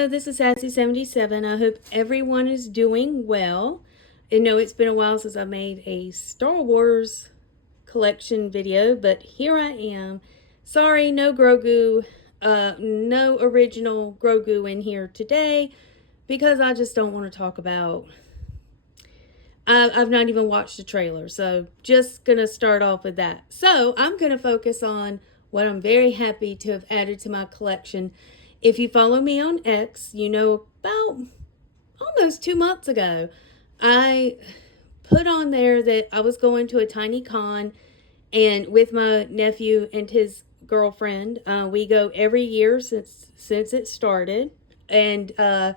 Hello, this is Sassy77. I hope everyone is doing well. I know it's been a while since I made a Star Wars collection video, but here I am. Sorry, no Grogu, no original Grogu in here today because I just don't want to talk about. I've not even watched the trailer, so just gonna start off with that. So I'm gonna focus on what I'm very happy to have added to my collection. If you follow me on X, you know about almost 2 months ago, I put on there that I was going to a tiny con and with my nephew and his girlfriend. We go every year since it started. And the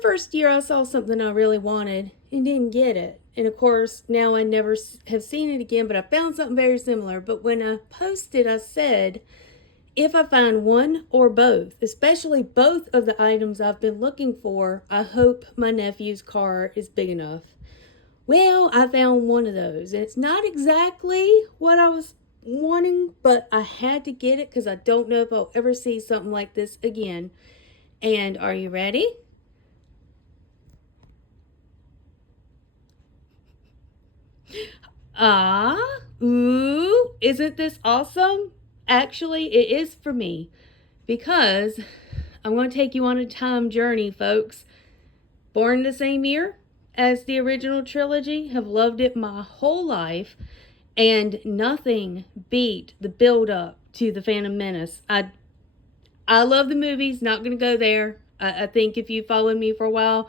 first year I saw something I really wanted and didn't get it. And of course, now I never have seen it again, but I found something very similar. But when I posted, I said, if I find one or both, especially both of the items I've been looking for, I hope my nephew's car is big enough. Well, I found one of those. And it's not exactly what I was wanting, but I had to get it because I don't know if I'll ever see something like this again. And are you ready? Isn't this awesome? Actually, it is for me because I'm going to take you on a time journey, folks. Born the same year as the original trilogy, have loved it my whole life, and nothing beat the build up to The Phantom Menace. I love the movies, not going to go there. I think if you followed me for a while,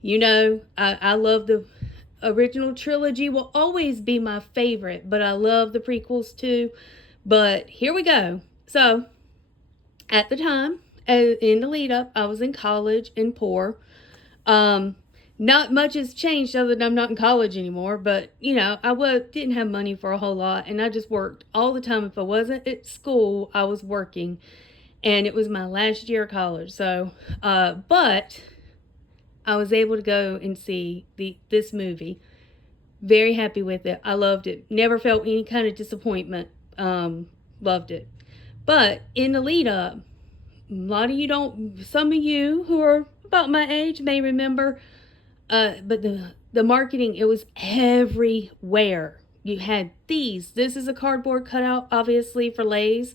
you know I love the original trilogy, will always be my favorite, but I love the prequels too. But here we go. So at the time, in the lead up, I was in college and poor. Not much has changed other than I'm not in college anymore, but you know, didn't have money for a whole lot, and I just worked all the time. If I wasn't at school, I was working, and it was my last year of college. So, but I was able to go and see this movie. Very happy with it. I loved it. Never felt any kind of disappointment. Loved it. But in the lead up, some of you who are about my age may remember, but the marketing, it was everywhere. You had these. This is a cardboard cutout, obviously, for Lay's.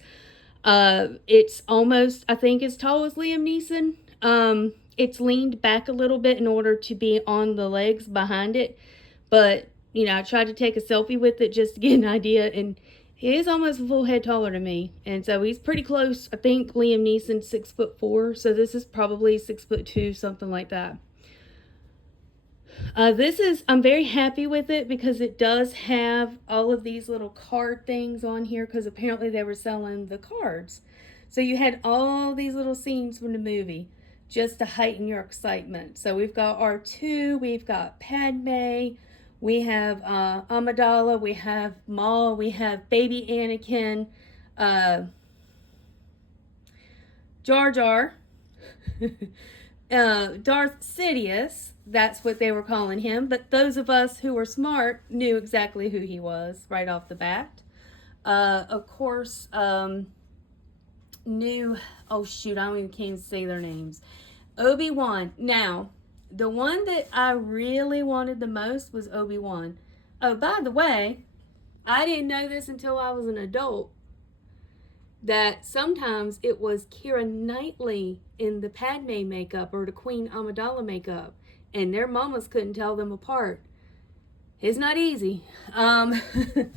It's almost, I think, as tall as Liam Neeson. It's leaned back a little bit in order to be on the legs behind it. But, you know, I tried to take a selfie with it just to get an idea, and he is almost a full head taller than me. And so he's pretty close. I think Liam Neeson's 6'4", so this is probably 6'2", something like that. I'm very happy with it because it does have all of these little card things on here because apparently they were selling the cards. So you had all these little scenes from the movie just to heighten your excitement. So we've got R2, we've got Padme, we have Amidala, we have Maul, we have baby Anakin, Jar Jar, Darth Sidious, that's what they were calling him, but those of us who were smart knew exactly who he was right off the bat. Of course, oh shoot, I don't even can't say their names. Obi-Wan. Now, the one that I really wanted the most was Obi-Wan. Oh, by the way, I didn't know this until I was an adult, that sometimes it was Keira Knightley in the Padme makeup or the Queen Amidala makeup, and their mamas couldn't tell them apart. It's not easy. But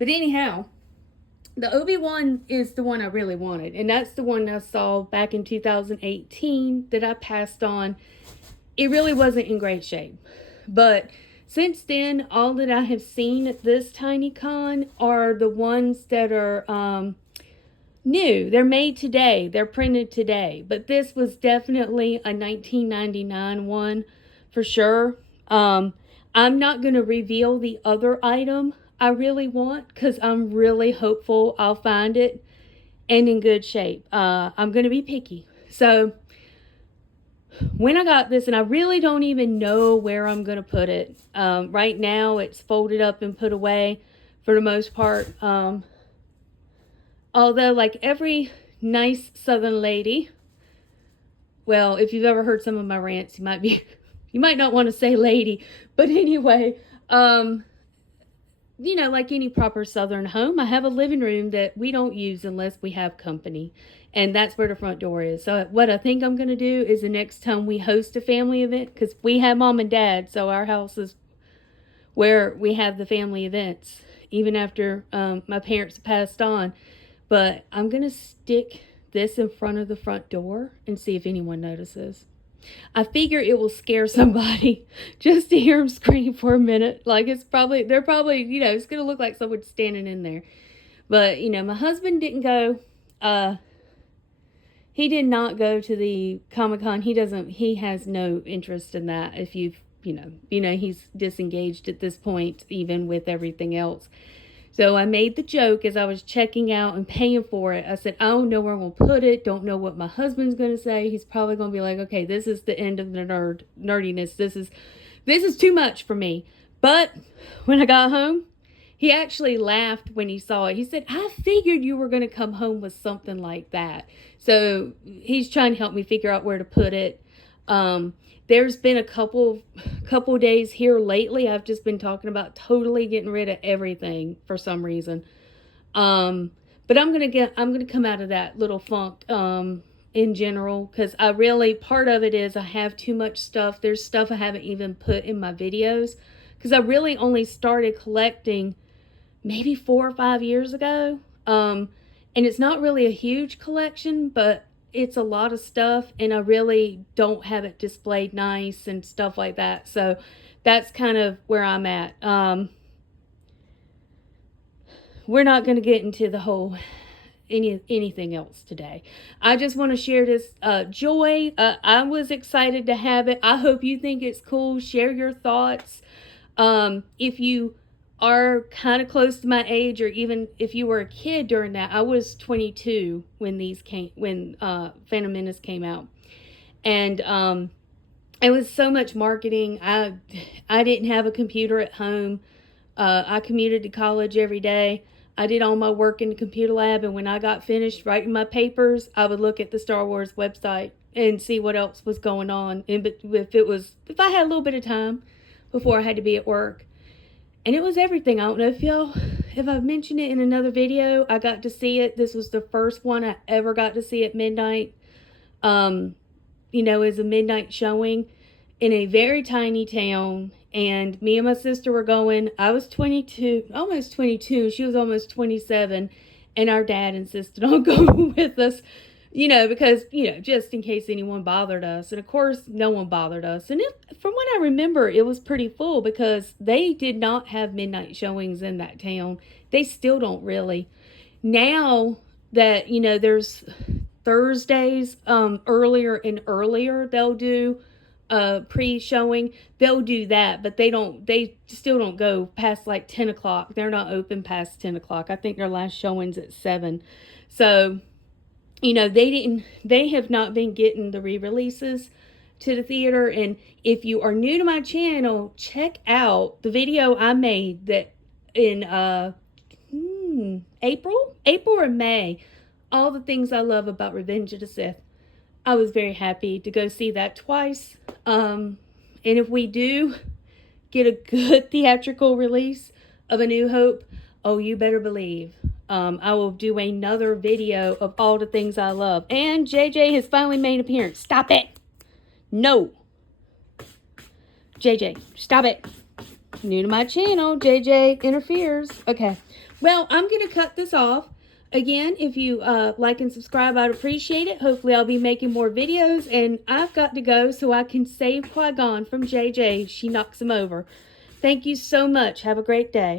anyhow, the Obi-Wan is the one I really wanted, and that's the one I saw back in 2018 that I passed on. It really wasn't in great shape. But since then, all that I have seen at this tiny con are the ones that are new. They're made today. They're printed today. But this was definitely a 1999 one for sure. I'm not going to reveal the other item I really want because I'm really hopeful I'll find it and in good shape. I'm going to be picky. So when I got this, and I really don't even know where I'm going to put it. Right now it's folded up and put away for the most part. Although, like every nice Southern lady, well, if you've ever heard some of my rants, you might not want to say lady, but anyway, you know, like any proper Southern home, I have a living room that we don't use unless we have company. And that's where the front door is. So what I think I'm going to do is the next time we host a family event, because we have mom and dad, so our house is where we have the family events, even after my parents passed on. But I'm going to stick this in front of the front door and see if anyone notices. I figure it will scare somebody just to hear them scream for a minute. Like they're probably, you know, it's going to look like someone's standing in there. But, you know, my husband didn't go. He did not go to the Comic-Con. He has no interest in that. If you know, he's disengaged at this point, even with everything else. So I made the joke as I was checking out and paying for it. I said, I don't know where I'm going to put it. Don't know what my husband's going to say. He's probably going to be like, okay, this is the end of the nerdiness. This is too much for me. But when I got home, he actually laughed when he saw it. He said, I figured you were going to come home with something like that. So he's trying to help me figure out where to put it. There's been a couple days here lately. I've just been talking about totally getting rid of everything for some reason. But I'm gonna come out of that little funk in general, because part of it is I have too much stuff. There's stuff I haven't even put in my videos, because I really only started collecting maybe 4 or 5 years ago. And it's not really a huge collection, but it's a lot of stuff, and I really don't have it displayed nice and stuff like that. So that's kind of where I'm at. We're not going to get into the whole anything else today. I just want to share this joy. I was excited to have it. I hope you think it's cool. Share your thoughts. If you are kind of close to my age, or even if you were a kid during that. I was 22 when Phantom Menace came out, and it was so much marketing. I didn't have a computer at home. I commuted to college every day. I did all my work in the computer lab, and when I got finished writing my papers, I would look at the Star Wars website and see what else was going on. And if I had a little bit of time before I had to be at work. And it was everything. I don't know if I've mentioned it in another video. I got to see it. This was the first one I ever got to see at midnight. You know, as a midnight showing in a very tiny town. And me and my sister were going. I was 22, almost 22. She was almost 27. And our dad insisted on going with us, you know, because, you know, just in case anyone bothered us. And of course, no one bothered us. And from what I remember, it was pretty full, because they did not have midnight showings in that town. They still don't really. Now that, you know, there's Thursdays, earlier and earlier, they'll do pre-showing. They'll do that, but they still don't go past like 10 o'clock. They're not open past 10 o'clock. I think their last showing's at 7. So, you know, they have not been getting the re-releases to the theater. And if you are new to my channel, check out the video I made that in April or May, all the things I love about Revenge of the Sith. I was very happy to go see that twice. And if we do get a good theatrical release of A New Hope, oh, you better believe I will do another video of all the things I love. And JJ has finally made an appearance. Stop it. No. JJ, stop it. New to my channel, JJ interferes. Okay. Well, I'm going to cut this off. Again, if you like and subscribe, I'd appreciate it. Hopefully, I'll be making more videos. And I've got to go so I can save Qui-Gon from JJ. She knocks him over. Thank you so much. Have a great day.